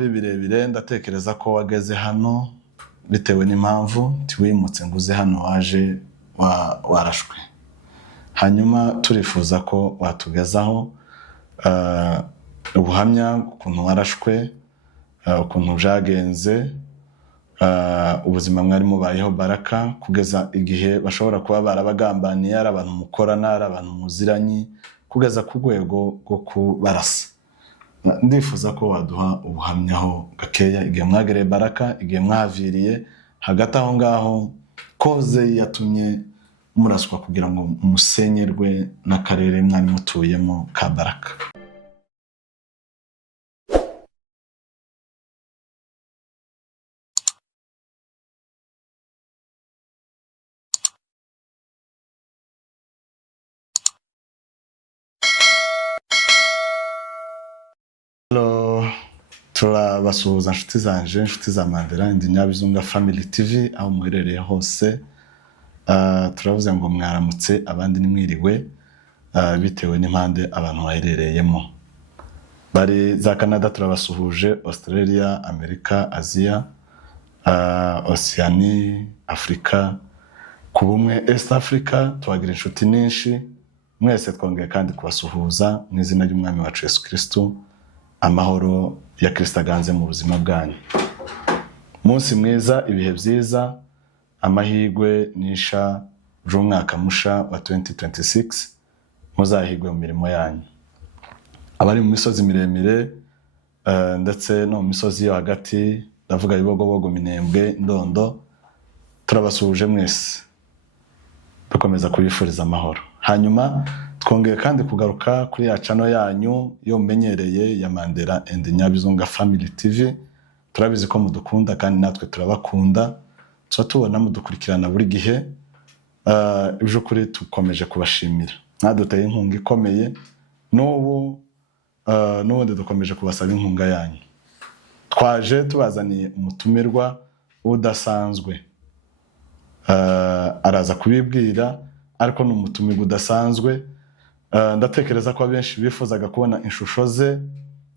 muri birebire ndatekereza ko wageze hano bitewe n'impamvu tiwimutse nguze hano waje warashwe. Hanyuma turifuza ko watugezaho ubuhamya ukuntu warashwe, ukuntu byagenze, ubuzima mwari mubayeho Baraka kugeza igihe bashobora kuba barabagambaniye, ari abantu mukorana, ari abantu muziranye, kugeza ku rwego rwo kubarasa. Ndifuza ko waduha ubuhamyaho gakeya igihe mwagereye Baraka, igihe mwahaviriye, hagati aho ngaho koze yatumye muraswa kugira ngo musenyerwe n'akarere mwari mutuyemo ka Baraka. Hello, turabasuhuza inshuti zanje, inshuti za Mandela Ndi Nyabizunga Family TV aho muherereye hose. Turavuze ngo mwaramutse abandi nimwiriwe bitewe n'impande abantu baherereyemo. Bari za Canada turabasuhuje, Australia, Amerika, Asia, Oceania, Afrika, kubumwe East Africa, tuwagira inshuti nyinshi. Mwese twongeye kandi kubasuhuza mu izina ry'Umwami wacu Yesu Kristo. Amahoro ya Kristo aganze mu buzima bwanyu. Munsi mwiza, ibihe byiza, amahirwe nisha ry'umwaka musha wa 2026, muzahirwe mu mirimo yanyu. Abari mu misozi miremire ndetse no mu misozi yo hagati, ndavuga Bibogobogo, Minembwe, Ndondo, turabasuhuje mwese. Dukomeza kubifuriza amahoro. Hanyuma twongeye kandi kugaruka kuri ya channel yanyu yo menyereye ya Mandela Ndi Nyabizunga Family TV. Turabizi ko mudukunda kandi natwe turabakunda. Tubona mudukurikirana buri gihe. Ibyo kuri tukomeje kubashimira. Mwaduteye inkunga ikomeye. N'ubundi dukomeje kubasaba inkunga yanyu. Twaje tubazaniye umutumirwa udasanzwe. Araza kubibwira, ariko ni umutumirwa udasanzwe. Ndatekereza ko abenshi bifuzaga kubona inshusho ze,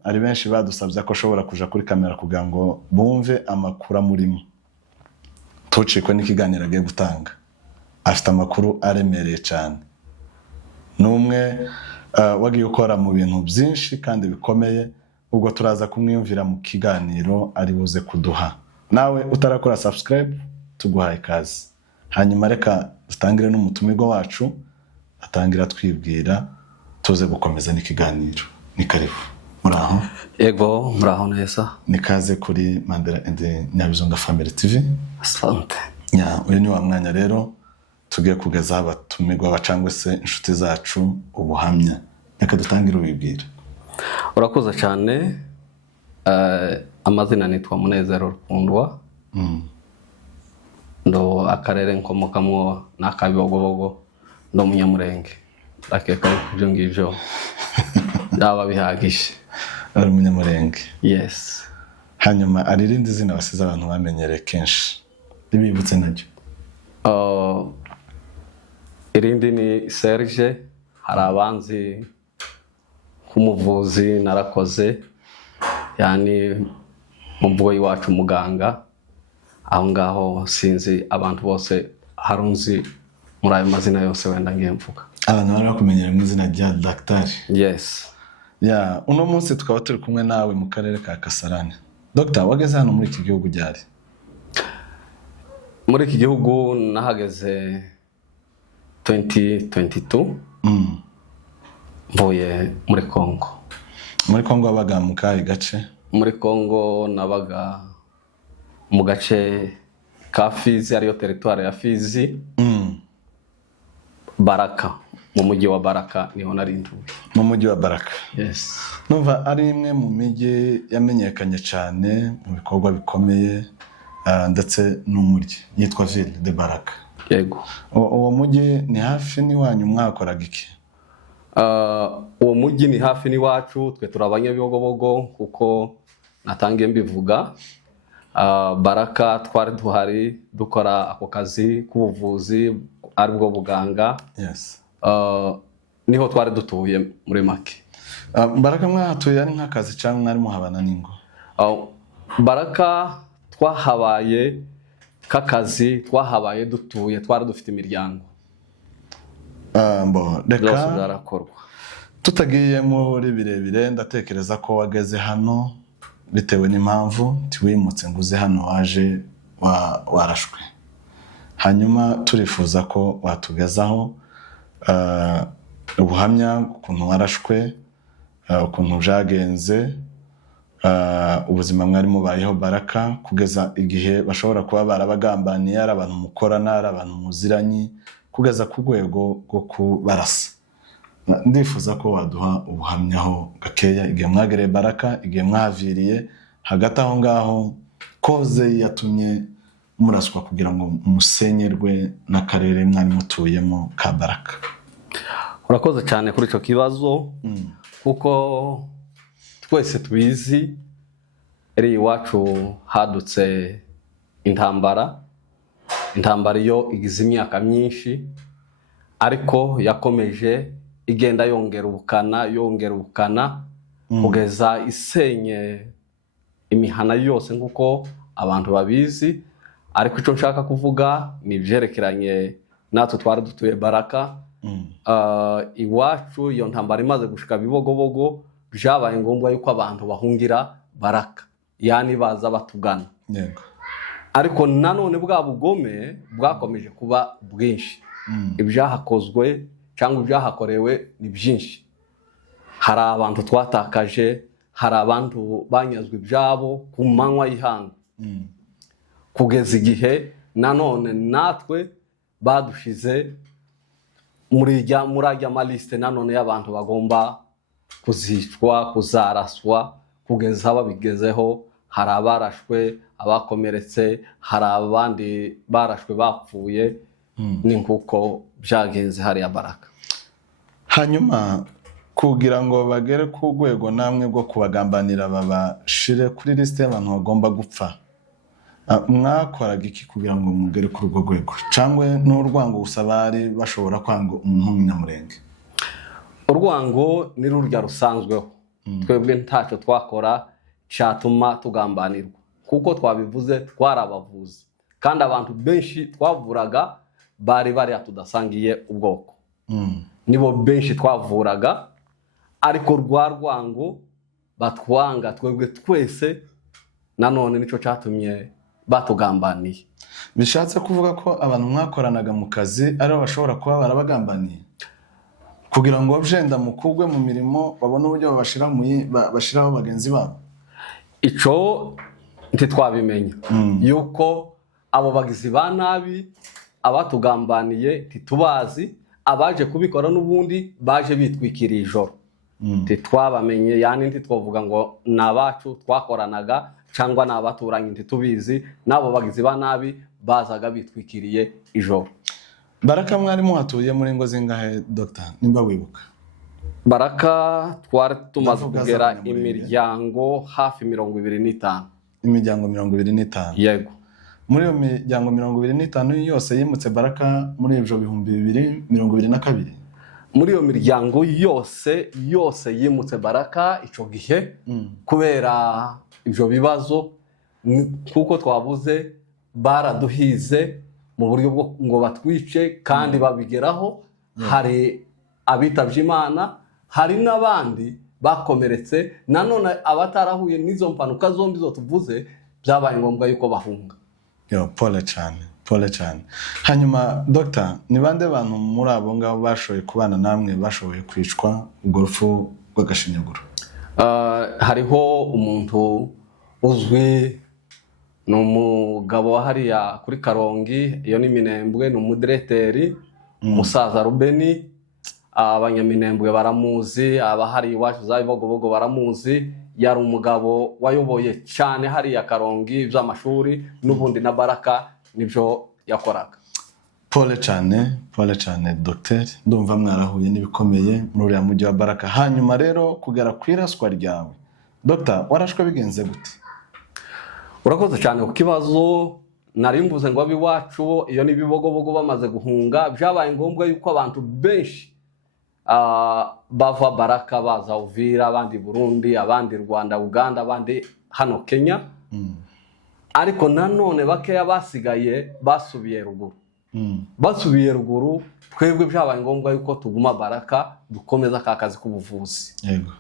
ari benshi badusabye ko ashobora kuja kuri kamera kugira ngo bumve amakuru amurimo. Tucikwe n'ikiganiro agiye gutanga. Afite amakuru aremereye cyane. Numwe wagiye ukora mu bintu byinshi kandi bikomeye, ubwo turaza kumwiyumvira mu kiganiro ari buze kuduha. Nawe utarakora subscribe, tuguhaye ikaze. Hanyuma reka dutangire n'umutumirwa wacu, atangira twibwira, tuze gukomeza n'ikiganiro. Ni karibu. Muraho? Yego, muraho neza. Nikaze kuri Mandela Ndi Nyabizunga Family TV. Asante. Uyu ni wa mwanya rero tugiye kugeza abatumirwa bacangwe se inshuti zacu ubuhamya. Reka dutangire ubibwira. Urakoze cyane. Amazina nitwa Munezero Rukundwa. Ndo akarere nkomokamwo n'akabibogobogo, ndo Munyamurenge. Ndakeka ibyo ngibyo ndaba bihagije. Ari Munyamurenge. Yes. Hanyuma ari irindi zina basize abantu bamenyereye kenshi. Ibibutse naryo. Irindi ni Serge. Hari abanzi kumuvuzi narakoze. Yani mu mvugo y'iwacu muganga. Aho ngaho sinzi abantu bose harunzi muri ayo mazina yose wenda ngiye mvuga. Abantu barakumenyera mu izina rya Dr. Yes. Uno munsi tukaba turi kumwe nawe mu karere ka Kasarani. Dr. wageze hano muri iki gihugu ryari? Muri iki gihugu nahageze 2022. Mvuye muri Kongo. Muri Kongo wabaga mu kahe gace? Muri Kongo nabaga mu gace ka Fizi, ariyo territoire ya Fizi. Baraka, mu mujyi wa Baraka niho narinduye. Mu mujyi wa Baraka. Yes. Numva ari imwe mu mijyi yamenyekanye cyane mu bikorwa bikomeye ndetse n'umujyi yitwa Ville de Baraka. Yego. Uwo mujyi ni hafi n'iwanyu mwakoraga iki? Uwo mujyi ni hafi n'iwacu, twe turabanyabibogobogo kuko natangiye mbivuga. Baraka twari duhari dukora ako kazi k'ubuvuzi aribwo buganga. Yes. Niho twari dutuye muri make. Baraka mwahatuye ari nk'akazi cyangwa mwari muhabana n'ingo? Baraka twahabaye k'akazi, twahabaye dutuye, twari dufite imiryango. Byose reka byarakorwa. Tutagiye muri birebire, ndatekereza ko wageze hano bitewe n'impamvu tiwimutse ngo uze hano waje warashwe. Hanyuma turifuza ko watugezaho ubuhamya ukuntu warashwe, ukuntu byagenze, ubuzima mwari mubayeho Baraka kugeza igihe bashobora kuba barabagambaniye, ari abantu mukorana, ari abantu muziranye, kugeza ku rwego rwo kubarasa. Ndifuza ko waduha ubuhamyaho gakeya igihe mwagereye Baraka, igihe mwahaviriye, hagati aho ngaho koze yatumye muraswa kugira ngo musenyerwe n'akarere mwari mutuyemo ka Baraka. Urakoze cyane kuri icyo kibazo, kuko twese tubizi eri iwacu hadutse intambara iyo igize imyaka myinshi, ariko yakomeje igenda yongera ubukana kugeza isenye imihana yose nk'uko abantu babizi. Ariko icyo nshaka kuvuga ni ibyerekeranye natwe twari dutuye Baraka. Iwacu iyo ntambara imaze gushika Bibogobogo, byabaye ngombwa yuko abantu bahungira Baraka, yani baza batugana. Ariko nanone bwa bugome bwakomeje kuba bwinshi. Ibyahakozwe cyangwa ibyahakorewe ni byinshi. Hari abantu twatakaje, hari abantu banyazwe ibyabo ku manywa y'ihanga, kugeza igihe nanone natwe badushize muri ajya maliste nanone y'abantu bagomba kuzicwa, kuzaraswa, kugeza babigezeho. Hari abarashwe, abakomeretse, hari abandi barashwe bapfuye. Ni nkuko byagenze hariya Baraka. Hanyuma kugira ngo bagere ku rwego namwe rwo kubagambanira babashire kuri liste y'abantu bagomba gupfa, mwakoraga iki kugira ngo mugere kuri urwo rwego? Cyangwa n'urwango gusa bari bashobora kwanga umuntu w'umunyamurenge? Urwango ni rurya rusanzweho. Twebwe ntacyo twakora cyatuma tugambanirwa, kuko twabivuze twarabavuze, kandi abantu benshi twavuraga bari tudasangiye ubwoko. Nibo benshi twavuraga, ariko rwa rwango batwanga twebwe twese nanone nico cyatumye batugambaniye. Bishatse kuvuga ko abantu mwakoranaga mu kazi aribo bashobora kuba barabagambaniye kugira ngo babyenda mukugwe mu mirimo, babone uburyo bashiraho bagenzi babo? Ico ntitwabimenya yuko abo bagizi ba nabi abatugambaniye ntitubazi, abaje kubikora n'ubundi baje bitwikiriye ijoro. Ntitwabamenye, yani ntitwavuga ngo nabacu twakoranaga cyangwa nabaturanye ntitubizi. Nabo bagizi ba nabi bazaga bitwikiriye ijoro. Baraka mwari muhatuye muri ngo zingahe Dr. nimba wibuka? Baraka twari tumaze kugera imiryango hafi 25. Imiryango 25? Yego. Muri iyo miryango 25 yose yimutse Baraka muri ibyo 2022? Muri iyo miryango yose yimutse Baraka icyo gihe, kubera ibyo bibazo kuko twavuze baraduhize mu buryo bwo ngo batwice kandi babigeraho. Hari abitabye Imana, hari n'abandi bakomeretse. Nanone abatarahuye n'izo mpanuka zombi zo tuvuze, byabaye ngombwa yuko bahunga. Pole cyane. Hanyuma Dr. ni bande bantu muri abo ngabo bashoboye kubana namwe bashoboye kwicwa ubwo rupfu rw'agashinyaguro? Hariho umuntu uzwi, ni umugabo hariya kuri Karongi, iyo ni Minembwe, ni umudireteri, Musaza Rubeni. Abanyaminembwe baramuzi, abahari iwacu za Bibogobogo baramuzi. Yari umugabo wayoboye cyane hariya Karongi by'amashuri, n'ubundi na Baraka nibyo yakoraga. Pole cyane Dr. Ndumva mwarahuye n'ibikomeye muri uriya mujyi wa Baraka. Hanyuma rero kugera ku iraswa ryawe Dr. warashwe bigenze gute? Urakoze cyane ku kibazo. Nari mvuze ngo abiwacu iyo ni Bibogobogo bamaze guhunga, byabaye ngombwa yuko abantu benshi bava Baraka baza Uvira, abandi Burundi, abandi Rwanda, Uganda, abandi hano Kenya, ariko nanone bakeya basigaye basubiye ruguru. Basubiye ruguru, twebwe byabaye ngombwa yuko tuguma Baraka dukomeza ka kazi k'ubuvuzi. Yego.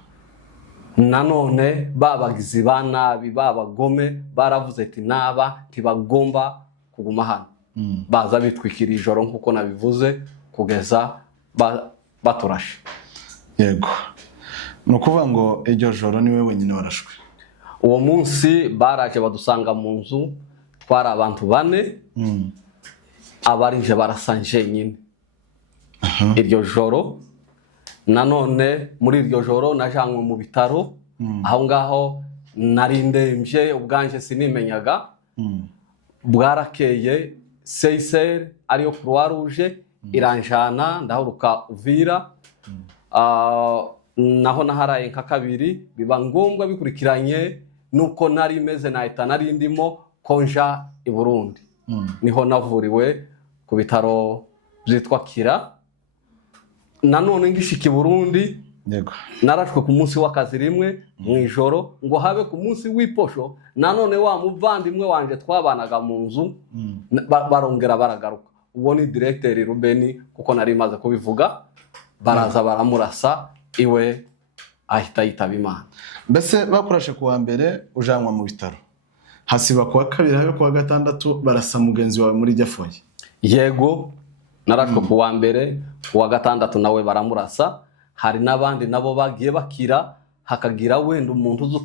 Nanone babagizi ba nabi, babagome baravuze ati naba ntibagomba kuguma hano. Baza bitwikira ijoro nkuko nabivuze kugeza baturashe. Yego. No kuvuga ngo iryo joro niwe wenyine warashwe. Uwo munsi baraje badusanga mu nzu, twari abantu 4. Abarinje barasanje nyine. Iryo joro nanone muri iryo joro najanwe mu bitaro, aho ngaho nari ndemvye ubwanje sinimenyaga. Bwarakeye Seyser ariyo Croix Rouge iranjana ndahuruka Uvira. Naho naharaye nka 2 biba ngombwa bikurikiranye nuko nari meze nahita nari ndimo konja i Burundi. Niho navuriwe ku bitaro byitwa Kira. Nanone ngishika i Burundi, yego, narashwe ku munsi w'akazi rimwe mu ijoro ngo habe ku munsi w'iposho. Nanone wa muvandimwe wanje twabanaga mu nzu barongera baragaruka. Uwo ni directeur Rubeni kuko nari maze kubivuga, baraza baramurasa iwe ahita yitaba Imana. Mbese bakurashe kuwa mbere ujanwa mu bitaro, hasiba kuwa 2 habe kuwa 6 barasa mugenzi wawe muri Jafoye. Yego, narashwe kuwa mbere, kuwa 6 nawe baramurasa. Hari nabandi nabo bagiye bakira, hakagira wenda umuntu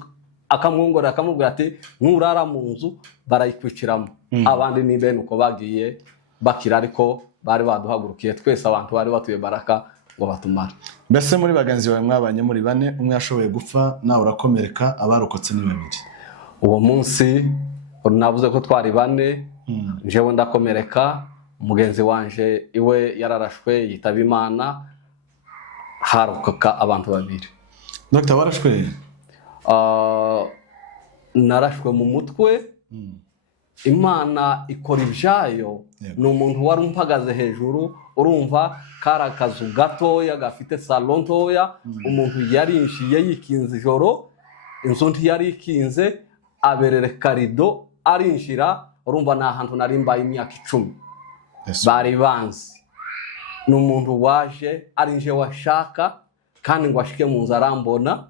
akamwongora akamubwira ati nurara mu nzu barayikwiciramo. Abandi ni bene uko bagiye bakira, ariko bari baduhagurukiye twese abantu bari batuye Baraka ngo batumara. Mbese muri bagenzi bawe mwabanye muri 4, umwe yashoboye gupfa nawe urakomereka, abarokotse ni 2. Uwo munsi navuze ko twari 4, njewe ndakomereka, mugenzi wanje iwe yararashwe yitaba Imana, harokoka abantu 2. Dr. warashwe? Narashwe mu mutwe. Imana ikora ibyayo. Ni umuntu wari umpagaze hejuru, urumva karakazu gatoya gafite salon ntoya. Umuntu yarinjiye yikinze ijoro, inzu ntiyari ikinze, aberereka rido arinjira, urumva ni ahantu nari mbaye imyaka 10. Bari banzi. Ni umuntu waje arinje washaka kandi ngo ashike mu nzu arambona,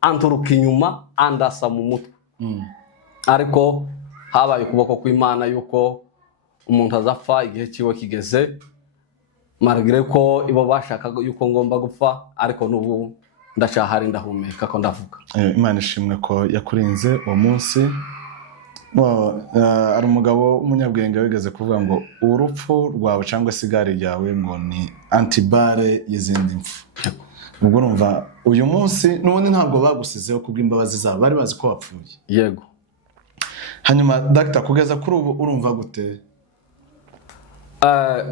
anturuka inyuma andasa mu mutwe. Ariko habaye ukuboko kw'Imana yuko umuntu azapfa igihe kiwe kigeze, margire ko ibo bashakaga yuko ngomba gupfa, ariko n'ubu ndacahari ndahumeka ko ndavuga. Imana ishimwe ko yakurinze uwo munsi. Ari umugabo w'umunyabwenge wigeze kuvuga ngo urupfu rwawe cyangwa sigari ryawe ngo ni antibare y'izindi mfu. Ubwo urumva uyu munsi n'ubundi ntabwo bagusizeho kubw'imbabazi zabo, bari bazi ko wapfuye. Yego. Hanyuma Dr. kugeza kuri ubu urumva gute?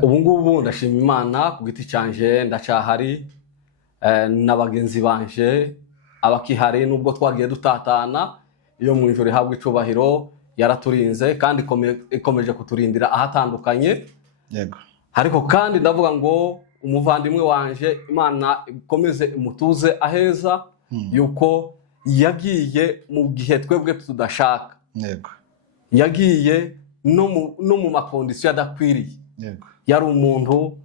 Ubu ngubu ndashima Imana ku giti cyanje, ndacahari n'abagenzi banje abakihari, nubwo twagiye dutatana. Iyo mu ijoro ihabwa icubahiro, yaraturinze kandi ikomeje kuturindira ahatandukanye. Yego. Ariko kandi ndavuga ngo umuvandimwe wanje Imana ikomeze imutuze aheza, yuko yagiye mu gihe twebwe tudashaka. Yego. Yagiye no mu makondisiyo adakwiriye. Yego. Yari umuntu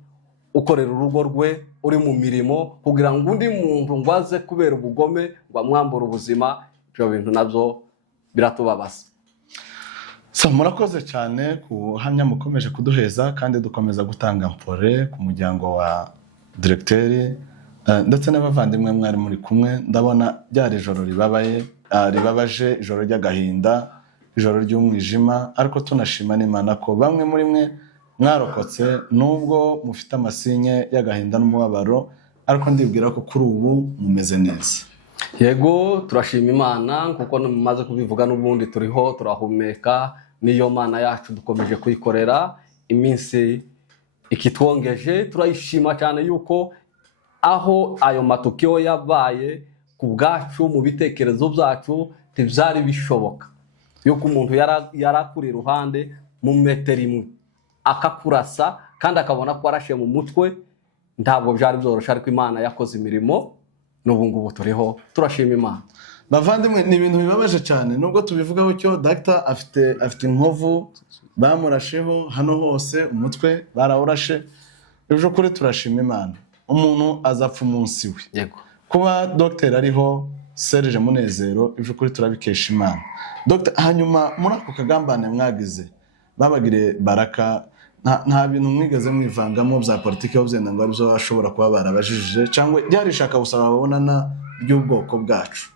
ukorera urugo rwe, uri mu mirimo, kugira ngo undi muntu ngwaze kubera ubugome ngo amwambure ubuzima. Ibyo bintu nabyo biratubabaza. Murakoze cyane ku buhamya mukomeje kuduheza, kandi dukomeza gutanga mpore ku muryango wa directeur ndetse n'abavandimwe mwari muri kumwe. Ndabona byari ijoro ribabaje, ijoro ry'agahinda, ijoro ry'umwijima, ariko tunashima n'Imana ko bamwe muri mwe mwarokotse nubwo mufite amasinye y'agahinda n'umubabaro, ariko ndibwira ko kuri ubu mumeze neza. Yego, turashima Imana kuko mumaze kubivuga, n'ubundi turiho turahumeka. Niyo Mana yacu dukomeje kuyikorera iminsi ikitwongeje. Turayishima cyane yuko aho ayo matukio yabaye ku bwacu mu bitekerezo byacu ntibyari bishoboka, yuko umuntu yarakuri iruhande mu metero imwe akakurasa kandi akabona ko arashe mu mutwe. Ntabwo byari byoroshye, ariko Imana yakoze imirimo, n'ubu ngubu turiho turashima Imana. bavandimwe ni ibintu bibabaje cyane nubwo tubivugaho cyo Dr afite inkovu bamurasheho hano hose umutwe barawurashe ejo kuri turashima Imana umuntu azapfa umunsi we yego kuba Dr ariho Serge Munezero ejo kuri turabikesha Imana Dr hanyuma muri ako kagambane mwagize babagire Baraka nta bintu mwigeze mwivangamo bya politiki yo byenda ngo aribyo bashobora kuba barabajijije cyangwa ryarishaka gusaba babonana by'ubwoko bwacu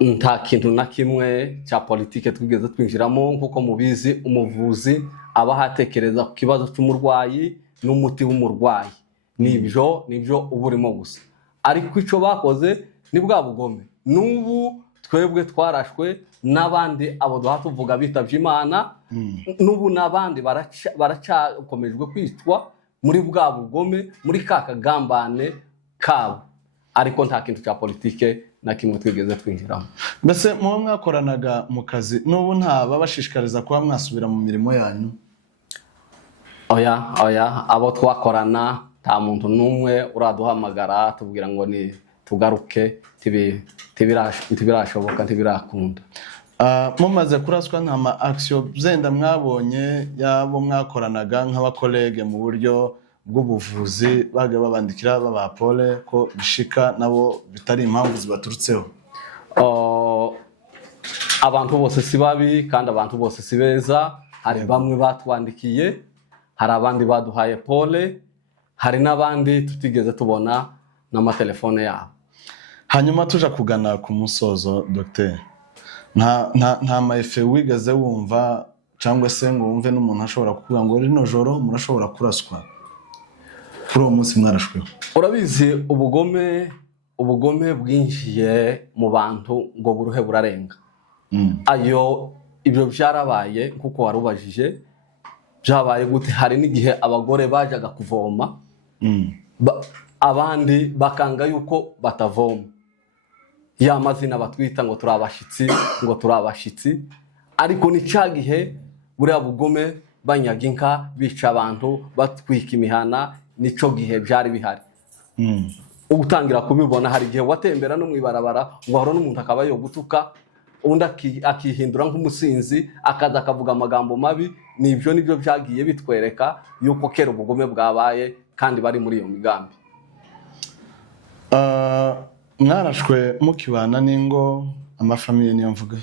nta kintu na kimwe cya politiki twigeze twinjiramo nk'uko mubizi umuvuzi aba hatekereza ku kibazo cy'umurwayi n'umuti w'umurwayi nibyo uba urimo gusa ariko icyo bakoze ni bwa bugome n'ubu twebwe twarashwe n'abandi abo duha tuvuga bitabye Imana n'ubu n'abandi baracyakomejwe kwicwa muri bwa bugome muri ka kagambane kabo ariko nta kintu cya politike na kimwe twigeze twinjiramo. Mbese muba mwakoranaga mu kazi n'ubu nta babashishikariza kuba mwasubira mu mirimo yanyu? Oya abo twakorana nta muntu n'umwe uraduhamagara tubwira ngo ni tugaruke ntibirashoboka ntibirakunda. Mumaze kuraswa nta ma action zenda mwabonye yabo mwakoranaga nk'abakolege mu buryo bw'ubuvuzi baga babandikira baba Pole ko bishika nabo bitari impamvu zibaturutseho? Abantu bose si babi kandi abantu bose si beza. Hari bamwe batwandikiye, hari abandi baduhaye pole, hari n'abandi tutigeze tubona n'amatelefone yabo. Hanyuma tuja kugana ku musozo Dr. nta maefe wigeze wumva cyangwa se ngo wumve n'umuntu ashobora kukuvuga ngo rino joro murashobora kuraswa kuri uwo munsi mwarashweho? Urabizi ubugome bwinjiye mu bantu ngo buruhe burarenga. Ibyo byarabaye kuko warubajije byabaye gute. Hari n'igihe abagore bajaga kuvoma abandi bakanga yuko batavoma, ya mazina batwita ngo turabashitsi ariko ni cyagihe buriya bugome banyaga inka bica abantu batwika imihana nico gihe byari bihari. Ugutangira kubibona hari igihe watembera no mwibarabara ngahoro n'umuntu akaba yo gutuka undi akihindura nk'umusinzi akaza akavuga amagambo mabi. Nibyo byagiye bitwereka yuko kera ubugome bwabaye kandi bari muri iyo migambi. Mwarashwe mukibana n'ingo amafamiye niyo mvuga?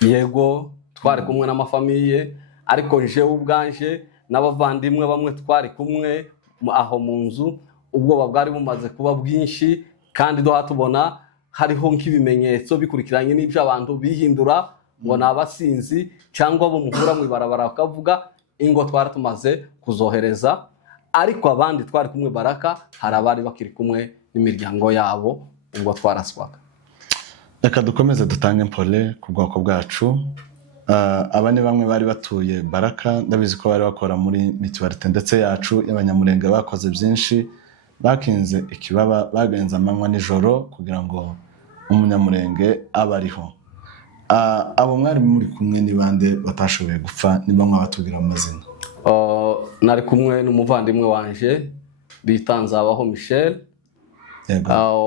Yego twari kumwe n'amafamiye ariko jewe ubwanje n'abavandimwe bamwe twari kumwe aho mu nzu. Ubwoba bwari bumaze kuba bwinshi kandi duha tubona hariho nk'ibimenyetso bikurikiranye n'ibyo abantu bihindura ngo nabasinzi cyangwa bo muhura mu ibarabara bakavuga ingo twari tumaze kuzohereza. Ariko abandi twari kumwe Baraka hari abari bakiri kumwe n'imiryango yabo ubwo twaraswaga. Reka dukomeze dutange pole ku bwoko bwacu. Abane bamwe bari batuye Baraka ndabizi ko bari bakora muri mituwarite ndetse yacu y'abanyamurenge bakoze byinshi, bakinze ikibaba bagenza amanywa nijoro kugira ngo umunyamurenge abariho. Abo mwari muri kumwe ni bande batashoboye gupfa niba mwabatubwira amazina? Nari kumwe n'umuvandimwe wanje bitanzabaho Michel.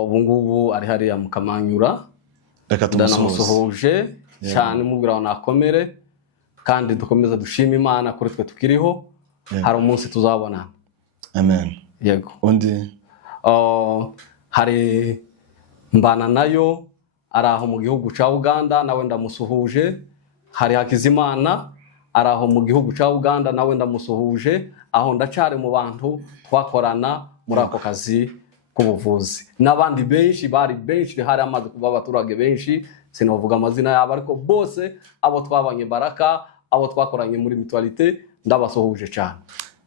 Ubu ngubu ari hariya mu Kamanyura. Reka tumusuhuje cyane mubwira ngo nakomere kandi dukomeza dushima Imana kuri twe tukiriho. Hari umunsi tuzabona. Amen. Yego. Undi hari mbana nayo ari aho mu gihugu cya Uganda nawe ndamusuhuje. Hari Hakizimana ari aho mu gihugu cya Uganda nawe ndamusuhuje. Aho ndacari mu bantu twakorana muri ako kazi k'ubuvuzi. N'abandi benshi bari benshi, hari amaze kuba abaturage benshi sinovuga amazina yabo ariko bose abo twabanye Baraka, abo twakoranye muri mutualite ndabasuhuje cyane.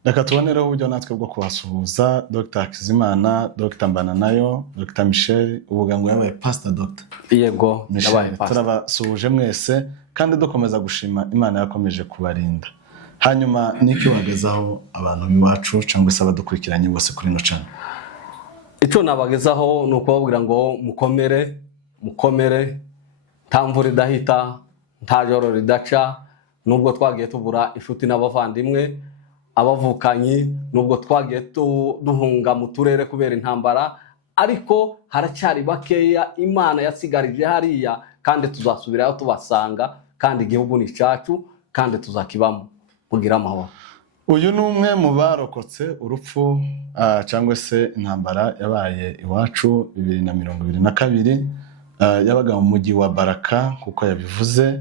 Reka tubonereho uburyo natwe bwo kubasuhuza Dr. Hakizimana, Dr. Mbananayo, Dr. Michel, ubugango yabaye Pastor Dr. Yego, yabaye Pastor. Turabasuhuje mwese kandi dukomeza gushima Imana yakomeje kubarinda. Hanyuma niki wagezaho abantu biwacu cyangwa se abadukurikiranye bose kuri no channel? Icyo nabagezaho ni ukubabwira ngo mukomere, nta mvura idahita, nta joro ridaca. Nubwo twagiye tubura inshuti n'abavandimwe, abavukanyi, nubwo twagiye duhunga mu turere kubera intambara, ariko haracyari bakeya Imana yasigarije hariya, kandi tuzasubirayo tubasanga, kandi igihugu ni cyacu kandi tuzakibamo. Mugira amahoro. Uyu ni umwe mu barokotse urupfu cyangwa se intambara yabaye iwacu 2022, yabaga mu mujyi wa Baraka kuko yabivuze.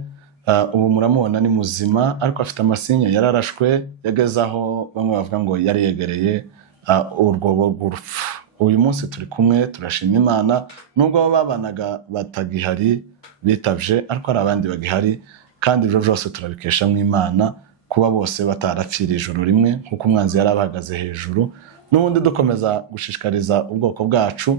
Ubu muramubona ni muzima, ariko afite amasinya, yararashwe, yageze aho bamwe bavuga ngo yari yegereye urwobo rw'urupfu. Uyu munsi turi kumwe, turashima Imana, nubwo abo babanaga batagihari bitabye, ariko hari abandi bagihari, kandi ibyo byose turabikesha mu Imana, kuba bose batarapfira ijoro rimwe nk'uko umwanzi yari abahagaze hejuru. N'ubundi dukomeza gushishikariza ubwoko bwacu,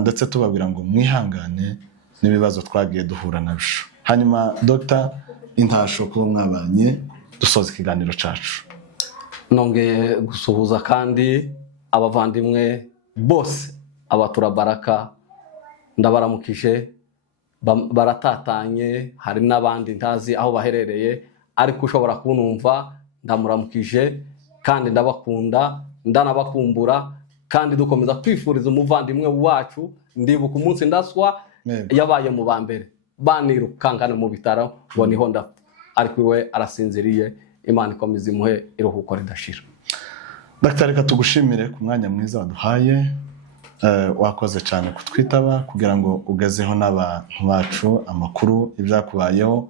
ndetse tubabwira ngo mwihangane n'ibibazo twagiye duhura nabyo. Hanyuma Dr. intasho kuba mwabanye dusoza ikiganiro cyacu. Nongeye gusuhuza kandi abavandimwe bose abatura Baraka, ndabaramukije, baratatanye, hari n'abandi ntazi aho baherereye, ariko ushobora kunumva ndamuramukije, kandi ndabakunda, ndanabakumbura, kandi dukomeza kwifuriza umuvandimwe wacu. Ndibuka umunsi ndaswa yabaye mu bambere, banirukangana mu bitaro ngo niho ndapfa, ariko iwe arasinziriye. Imana ikomeza imuhe iruhuko ridashira. Dr. reka tugushimire ku mwanya mwiza waduhaye, wakoze cyane kutwitaba kugira ngo ugezeho n'abantu bacu amakuru ibyakubayeho.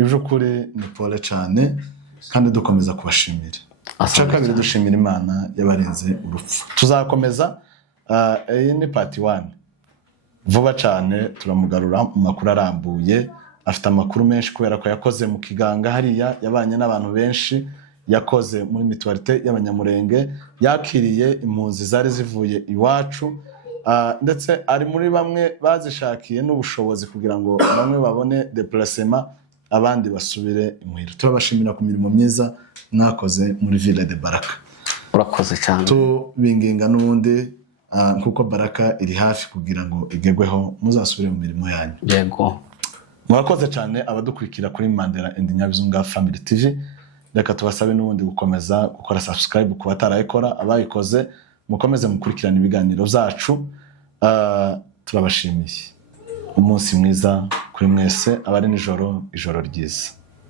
Iby'ukuri ni pole cyane, kandi dukomeza kubashimira. Icya kabiri dushimira Imana yabarinze urupfu. Tuzakomeza, iyi ni part 1. Vuba cyane turamugarura mu makuru arambuye. Afite amakuru menshi kubera ko yakoze mu Kiganga hariya, yabanye n'abantu benshi, yakoze muri mituwarite y'Abanyamurenge, yakiriye impunzi zari zivuye iwacu, ndetse ari muri bamwe bazishakiye n'ubushobozi kugira ngo bamwe babone déplacement, abandi basubire imuhira. Turabashimira ku mirimo myiza mwakoze muri Ville de Baraka. Urakoze cyane. Tubinginga n'ubundi kuko Baraka iri hafi kugira ngo igegweho, muzasubire mu mirimo yanyu. Yego. Murakoze cyane abadukurikira kuri Mandela and Nyabizunga Family TV. Reka tubasabe n'ubundi gukomeza gukora subscribe ku batarayikora, abayikoze mukomeze mukurikirana ibiganiro byacu. Turabashimiye. Umunsi mwiza kuri mwese, abari nijoro, ijoro ryiza.